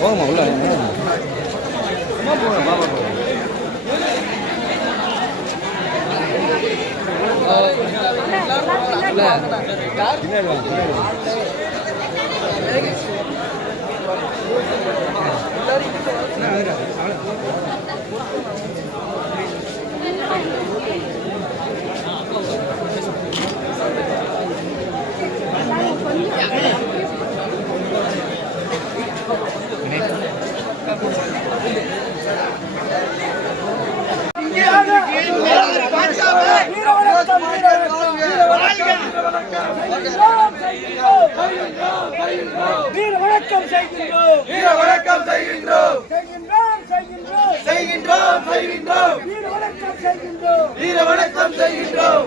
போகமா உள்ள போங்க பாபா வீர வணக்கம் செய்கின்றோம் வீர வணக்கம் செய்கின்றோம் செய்கின்றோம் செய்கின்றோம் வீர வணக்கம் செய்கின்றோம் வீர வணக்கம் செய்கின்றோம்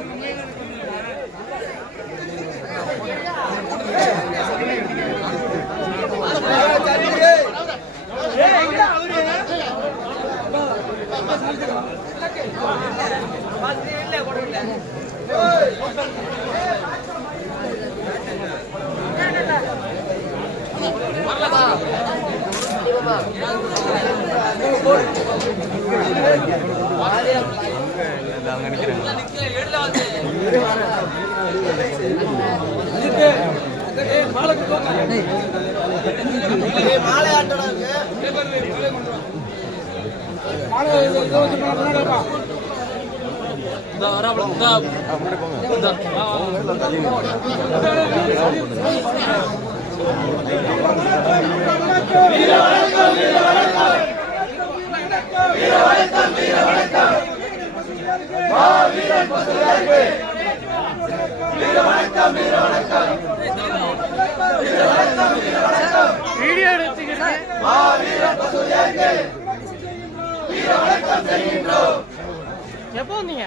எப்போ வந்தீங்க?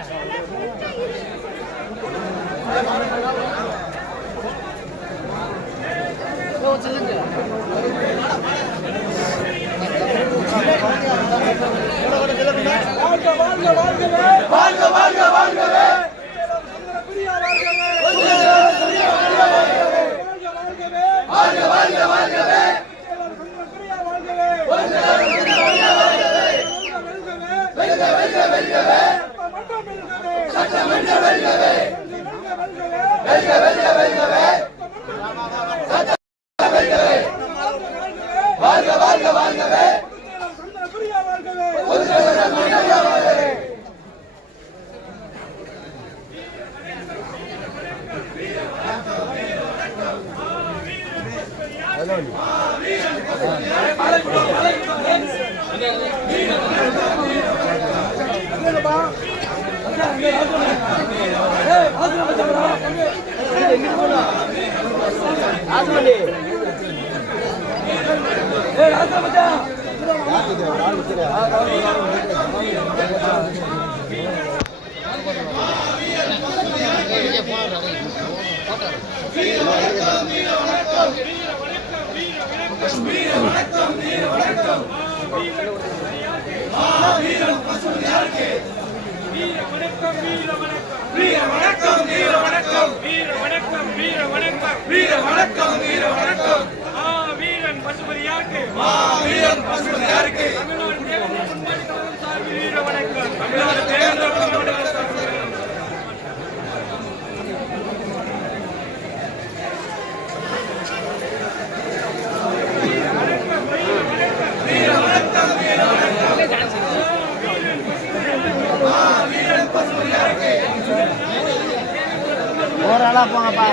ஓவராலாக போங்கப்பா,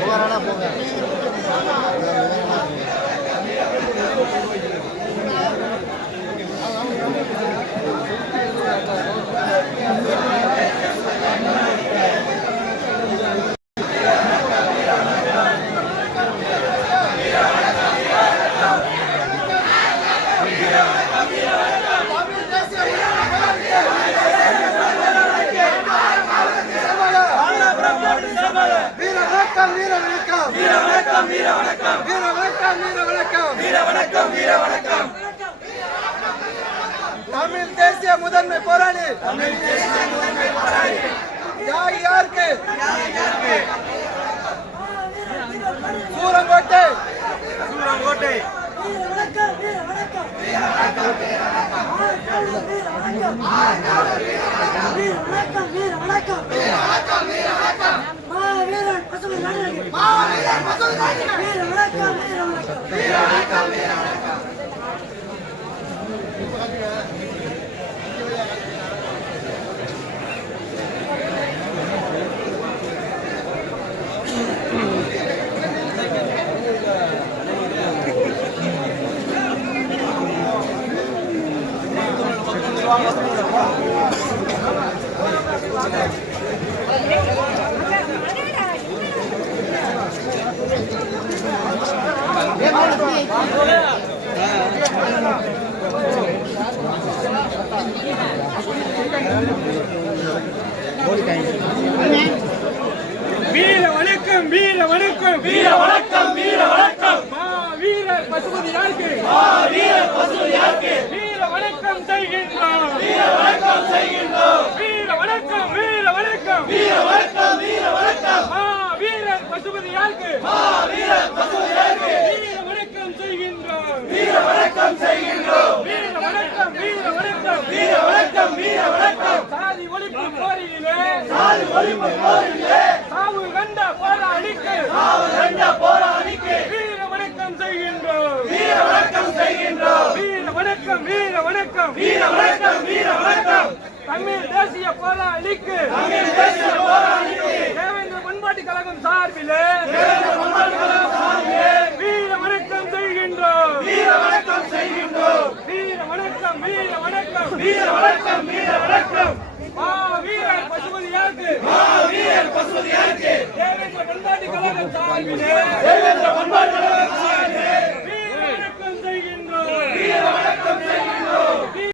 ஓவராலாக போங்க. தமிழ் தேசிய முதன்மை போராளி யாருக்கு சூரங்கோட்டை வீர வணக்கம் வீர வணக்கம் வீர வணக்கம் வீர வணக்கம் வீரர் பசுபதி யாருக்கு வீர வணக்கம் செய்கின்றோம் வீர வணக்கம் செய்கின்றோம் வீர வணக்கம் வீர வணக்கம் வீர வணக்கம் வீர வணக்கம் வீரர் பசுபதி யாருக்கு வீர வணக்கம் செய்கின்றோம் வீர வணக்கம் செய்கின்றோம் வீர வணக்கம் வீர வணக்கம் வீர வணக்கம் வீர வணக்கம் சாதி ஒழிப்பு போரிலே சாவு கண்ட போராளிக்கு வீர வணக்கம் செய்கின்றோம் வீர வணக்கம் செய்கின்றோம் வீர வணக்கம் வீர வணக்கம் வீர வணக்கம் வீர வணக்கம் தமிழ் தேசிய போராளிக்கு தேவேந்திர பண்பாட்டு கழகம் சார்பிலே வீர வணக்கம் செய்கின்றோம் வீர வணக்கம் செய்கின்றோம் வீர வணக்கம் வீர வணக்கம் வீர வணக்கம் வீர வணக்கம் வீரர் பசுபதியாருக்கு தேவேந்திர பண்பாட்டு கழகம் சார்பிலே